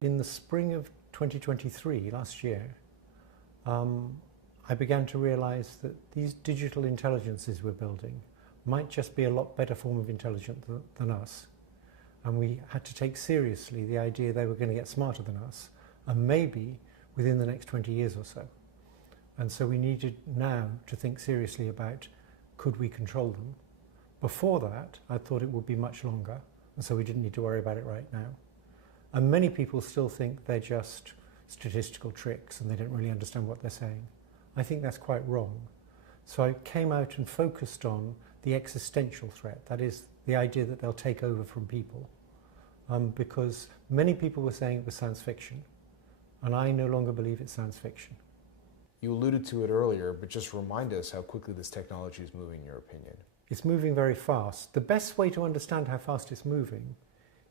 In the spring of 2023, last year, I began to realize that these digital intelligences we're building might just be a lot better form of intelligence than us. And we had to take seriously the idea they were going to get smarter than us, and maybe within the next 20 years or so. And so we needed now to think seriously about, could we control them? Before that, I thought it would be much longer, and so we didn't need to worry about it right now. And many people still think they're just statistical tricks and they don't really understand what they're saying. I think that's quite wrong. So I came out and focused on the existential threat, that is the idea that they'll take over from people, because many people were saying it was science fiction, and I no longer believe it's science fiction. You alluded to it earlier, but just remind us how quickly this technology is moving, in your opinion. It's moving very fast. The best way to understand how fast it's moving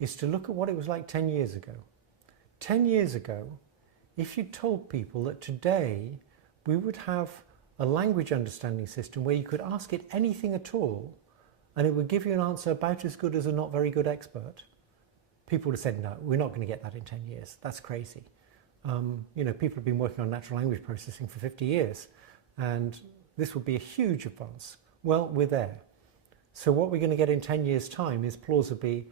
is to look at what it was like 10 years ago. 10 years ago, if you told people that today we would have a language understanding system where you could ask it anything at all and it would give you an answer about as good as a not very good expert, people would have said, no, we're not going to get that in 10 years. That's crazy. People have been working on natural language processing for 50 years and this would be a huge advance. Well, we're there. So what we're going to get in 10 years' time is plausibly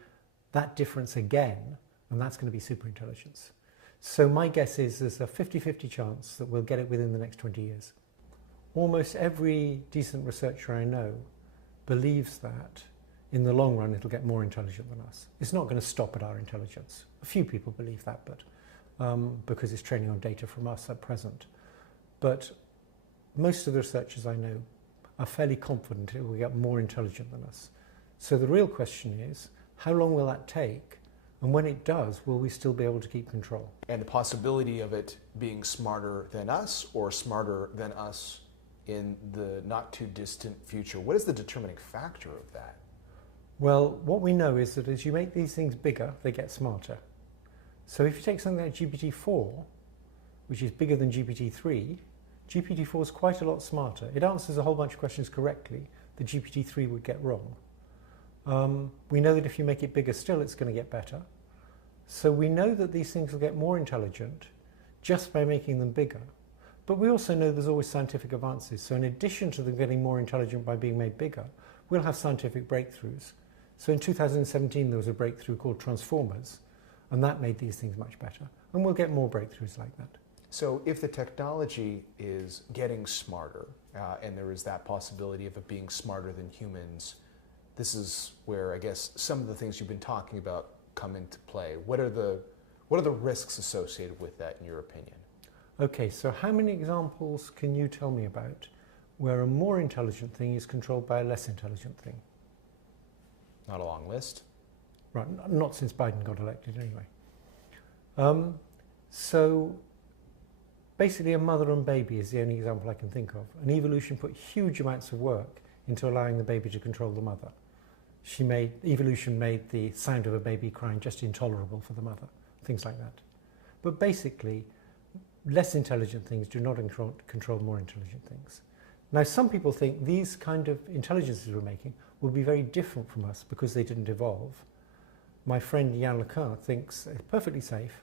that difference again, and that's going to be superintelligence. So my guess is there's a 50-50 chance that we'll get it within the next 20 years. Almost every decent researcher I know believes that in the long run it'll get more intelligent than us. It's not going to stop at our intelligence. A few people believe that, but because it's training on data from us at present. But most of the researchers I know are fairly confident it will get more intelligent than us. So the real question is, how long will that take? And when it does, will we still be able to keep control? And the possibility of it being smarter than us or smarter than us in the not too distant future, what is the determining factor of that? Well, what we know is that as you make these things bigger, they get smarter. So if you take something like GPT-4, which is bigger than GPT-3, GPT-4 is quite a lot smarter. It answers a whole bunch of questions correctly that GPT-3 would get wrong. We know that if you make it bigger still, it's going to get better. So we know that these things will get more intelligent just by making them bigger. But we also know there's always scientific advances. So in addition to them getting more intelligent by being made bigger, we'll have scientific breakthroughs. So in 2017, there was a breakthrough called transformers, and that made these things much better. And we'll get more breakthroughs like that. So if the technology is getting smarter, and there is that possibility of it being smarter than humans, this is where I guess some of the things you've been talking about come into play. What are the risks associated with that, in your opinion? Okay, so how many examples can you tell me about where a more intelligent thing is controlled by a less intelligent thing? Not a long list. Right, not since Biden got elected anyway. So basically a mother and baby is the only example I can think of. And evolution put huge amounts of work into allowing the baby to control the mother. Evolution made the sound of a baby crying just intolerable for the mother, things like that. But basically, less intelligent things do not control more intelligent things. Now, some people think these kind of intelligences we're making will be very different from us because they didn't evolve. My friend Yann LeCun thinks it's perfectly safe.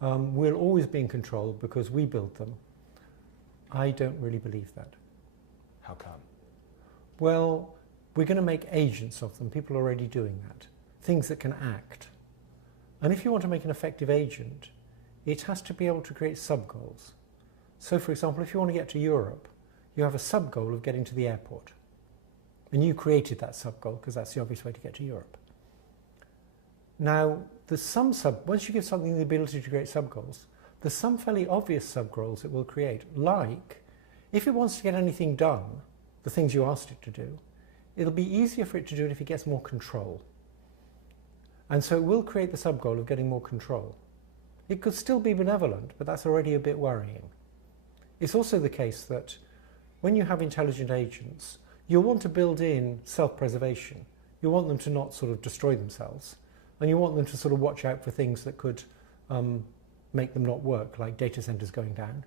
We'll always be in control because we built them. I don't really believe that. How come? Well, we're going to make agents of them. People are already doing that. Things that can act. And if you want to make an effective agent, it has to be able to create sub-goals. So, for example, if you want to get to Europe, you have a sub-goal of getting to the airport. And you created that sub-goal because that's the obvious way to get to Europe. Now, once you give something the ability to create sub-goals, there's some fairly obvious sub-goals it will create, like if it wants to get anything done, the things you asked it to do, it'll be easier for it to do it if it gets more control. And so it will create the sub-goal of getting more control. It could still be benevolent, but that's already a bit worrying. It's also the case that when you have intelligent agents, you'll want to build in self-preservation. You want them to not sort of destroy themselves, and you want them to sort of watch out for things that could make them not work, like data centers going down.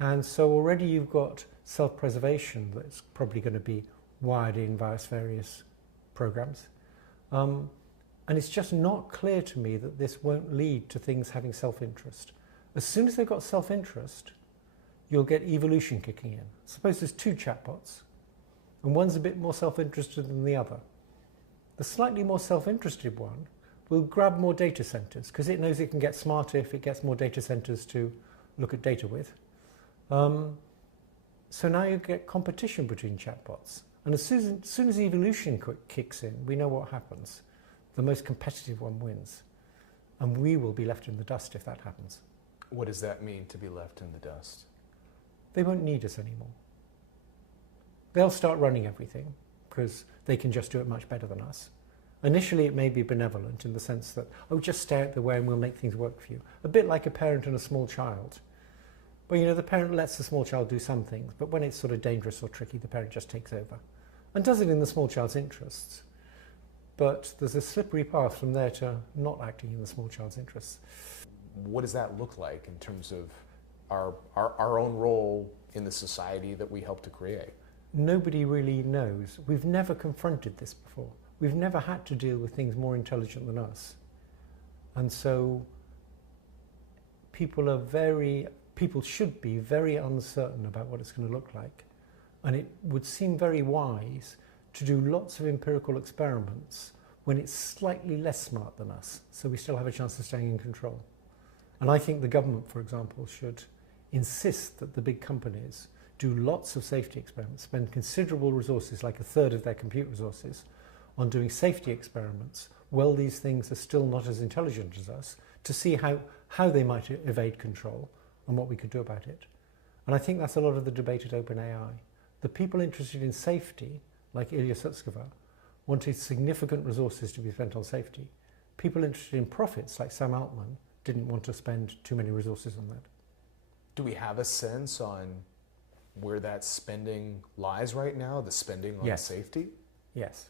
And so already you've got self-preservation that's probably going to be wired in various programs. And it's just not clear to me that this won't lead to things having self-interest. As soon as they've got self-interest, you'll get evolution kicking in. Suppose there's two chatbots, and one's a bit more self-interested than the other. The slightly more self-interested one will grab more data centers because it knows it can get smarter if it gets more data centers to look at data with. So now you get competition between chatbots. And as soon as evolution kicks in, we know what happens. The most competitive one wins. And we will be left in the dust if that happens. What does that mean, to be left in the dust? They won't need us anymore. They'll start running everything because they can just do it much better than us. Initially, it may be benevolent in the sense that, oh, just stay out the way and we'll make things work for you. A bit like a parent and a small child. But, the parent lets the small child do some things, but when it's sort of dangerous or tricky, the parent just takes over and does it in the small child's interests. But there's a slippery path from there to not acting in the small child's interests. What does that look like in terms of our own role in the society that we help to create? Nobody really knows. We've never confronted this before. We've never had to deal with things more intelligent than us. And so people should be very uncertain about what it's going to look like. And it would seem very wise to do lots of empirical experiments when it's slightly less smart than us, so we still have a chance of staying in control. And I think the government, for example, should insist that the big companies do lots of safety experiments, spend considerable resources, like a third of their compute resources, on doing safety experiments while these things are still not as intelligent as us, to see how they might evade control and what we could do about it. And I think that's a lot of the debate at OpenAI. The people interested in safety, like Ilya Sutskever, wanted significant resources to be spent on safety. People interested in profits, like Sam Altman, didn't want to spend too many resources on that. Do we have a sense on where that spending lies right now, the spending on safety? Yes.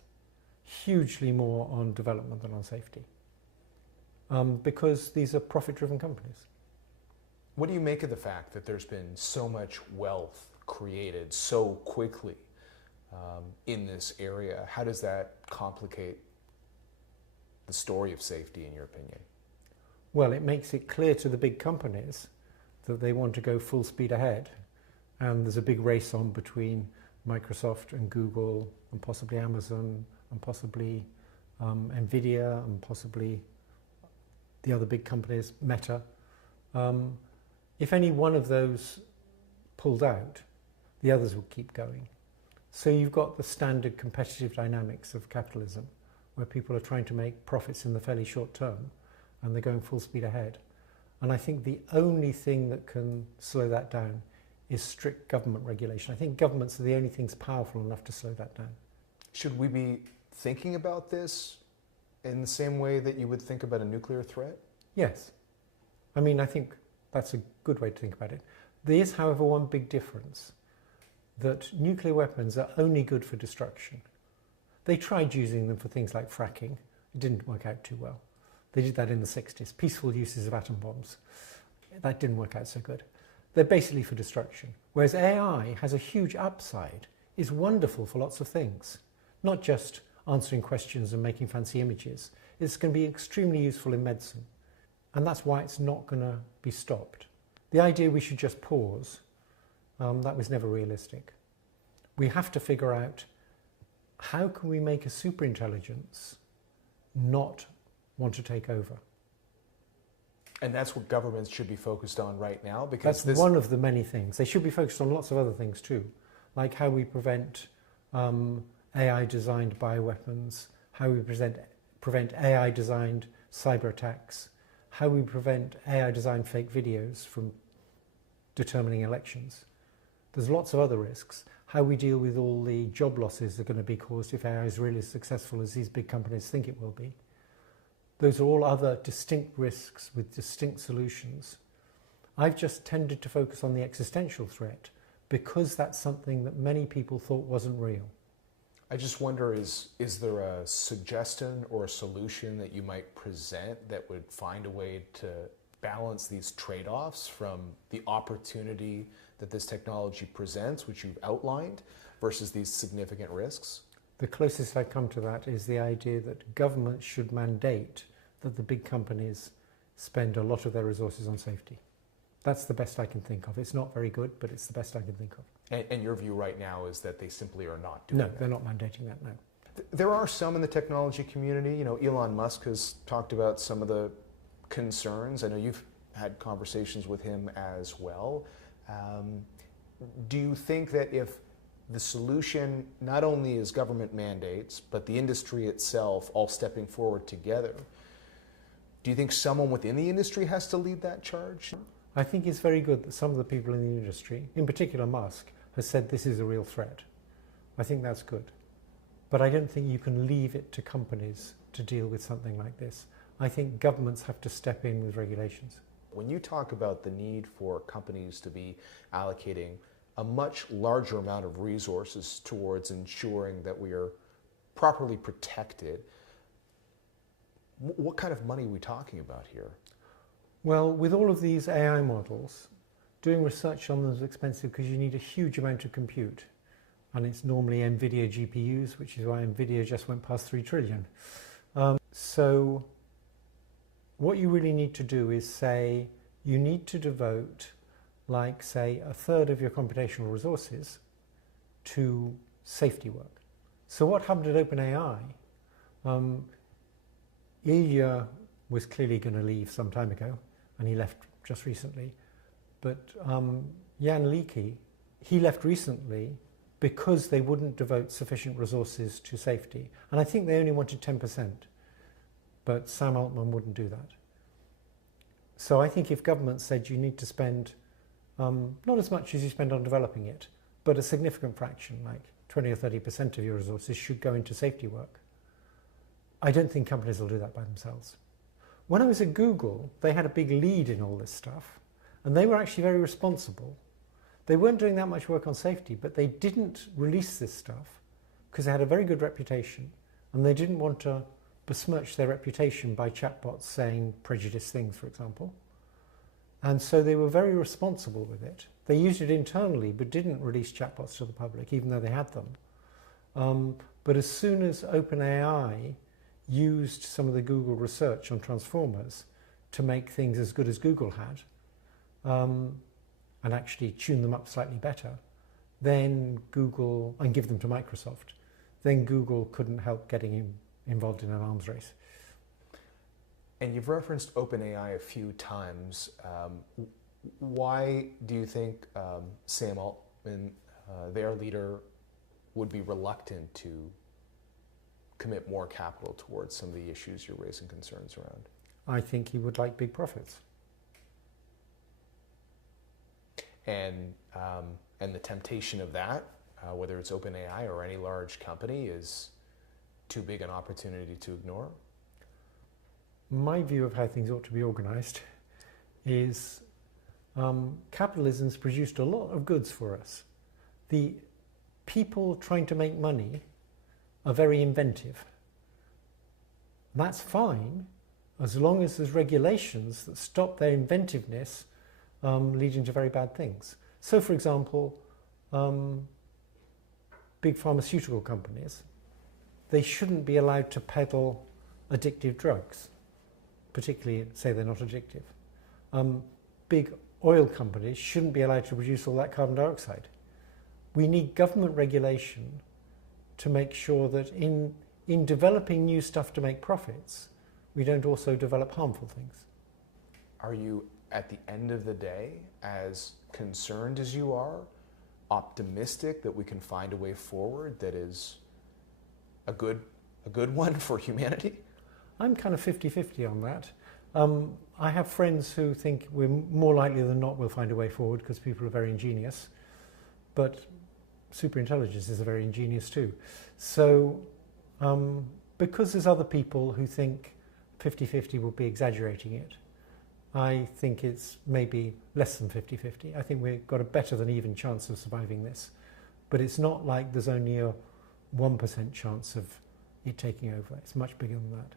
Hugely more on development than on safety. Because these are profit-driven companies. What do you make of the fact that there's been so much wealth created so quickly in this area? How does that complicate the story of safety, in your opinion? Well, it makes it clear to the big companies that they want to go full speed ahead. And there's a big race on between Microsoft and Google and possibly Amazon and possibly Nvidia and possibly the other big companies, Meta. If any one of those pulled out, the others will keep going. So you've got the standard competitive dynamics of capitalism, where people are trying to make profits in the fairly short term, and they're going full speed ahead. And I think the only thing that can slow that down is strict government regulation. I think governments are the only things powerful enough to slow that down. Should we be thinking about this in the same way that you would think about a nuclear threat? Yes. I mean, I think that's a good way to think about it. There is, however, one big difference, that nuclear weapons are only good for destruction. They tried using them for things like fracking. It didn't work out too well. They did that in the 60s, peaceful uses of atom bombs. That didn't work out so good. They're basically for destruction. Whereas AI has a huge upside, is wonderful for lots of things, not just answering questions and making fancy images. It's going to be extremely useful in medicine. And that's why it's not going to be stopped. The idea we should just pause, that was never realistic. We have to figure out, how can we make a superintelligence not want to take over? And that's what governments should be focused on right now, because that's one of the many things. They should be focused on lots of other things too, like how we prevent AI-designed bioweapons, how we prevent AI-designed cyber attacks, how we prevent AI-designed fake videos from determining elections. There's lots of other risks. How we deal with all the job losses that are going to be caused if AI is really as successful as these big companies think it will be. Those are all other distinct risks with distinct solutions. I've just tended to focus on the existential threat because that's something that many people thought wasn't real. I just wonder, is there a suggestion or a solution that you might present that would find a way to balance these trade-offs from the opportunity that this technology presents, which you've outlined, versus these significant risks? The closest I come to that is the idea that governments should mandate that the big companies spend a lot of their resources on safety. That's the best I can think of. It's not very good, but it's the best I can think of. And your view right now is that they simply are not doing that? No, they're not mandating that, no. There are some in the technology community. You know, Elon Musk has talked about some of the concerns. I know you've had conversations with him as well. Do you think that if the solution not only is government mandates, but the industry itself all stepping forward together, do you think someone within the industry has to lead that charge? I think it's very good that some of the people in the industry, in particular Musk, has said this is a real threat. I think that's good. But I don't think you can leave it to companies to deal with something like this. I think governments have to step in with regulations. When you talk about the need for companies to be allocating a much larger amount of resources towards ensuring that we are properly protected, what kind of money are we talking about here? Well, with all of these AI models, doing research on them is expensive because you need a huge amount of compute. And it's normally NVIDIA GPUs, which is why NVIDIA just went past 3 trillion. So what you really need to do is say, you need to devote, like, say, a third of your computational resources to safety work. So what happened at OpenAI, Ilya was clearly going to leave some time ago, and he left just recently. But Jan Leakey, he left recently because they wouldn't devote sufficient resources to safety. And I think they only wanted 10%, but Sam Altman wouldn't do that. So I think if government said you need to spend not as much as you spend on developing it, but a significant fraction, like 20 or 30% of your resources should go into safety work, I don't think companies will do that by themselves. When I was at Google, they had a big lead in all this stuff, and they were actually very responsible. They weren't doing that much work on safety, but they didn't release this stuff because they had a very good reputation, and they didn't want to besmirch their reputation by chatbots saying prejudiced things, for example. And so they were very responsible with it. They used it internally, but didn't release chatbots to the public, even though they had them. But as soon as OpenAI used some of the Google research on transformers to make things as good as Google had, and actually tune them up slightly better, then Google, and give them to Microsoft, then Google couldn't help getting involved in an arms race. And you've referenced OpenAI a few times. Why do you think Sam Altman, their leader, would be reluctant to commit more capital towards some of the issues you're raising concerns around? I think he would like big profits. And the temptation of that, whether it's OpenAI or any large company, is too big an opportunity to ignore? My view of how things ought to be organized is capitalism's produced a lot of goods for us. The people trying to make money are very inventive. That's fine as long as there's regulations that stop their inventiveness leading to very bad things. So, for example, big pharmaceutical companies, they shouldn't be allowed to peddle addictive drugs, particularly say they're not addictive. Big oil companies shouldn't be allowed to produce all that carbon dioxide. We need government regulation to make sure that in developing new stuff to make profits, we don't also develop harmful things. Are you, at the end of the day, as concerned as you are, optimistic that we can find a way forward that is a good one for humanity? I'm kind of 50-50 on that. I have friends who think we're more likely than not we'll find a way forward because people are very ingenious, but superintelligence is very ingenious too. So because there's other people who think 50-50 will be exaggerating it, I think it's maybe less than 50-50. I think we've got a better than even chance of surviving this. But it's not like there's only a 1% chance of it taking over. It's much bigger than that.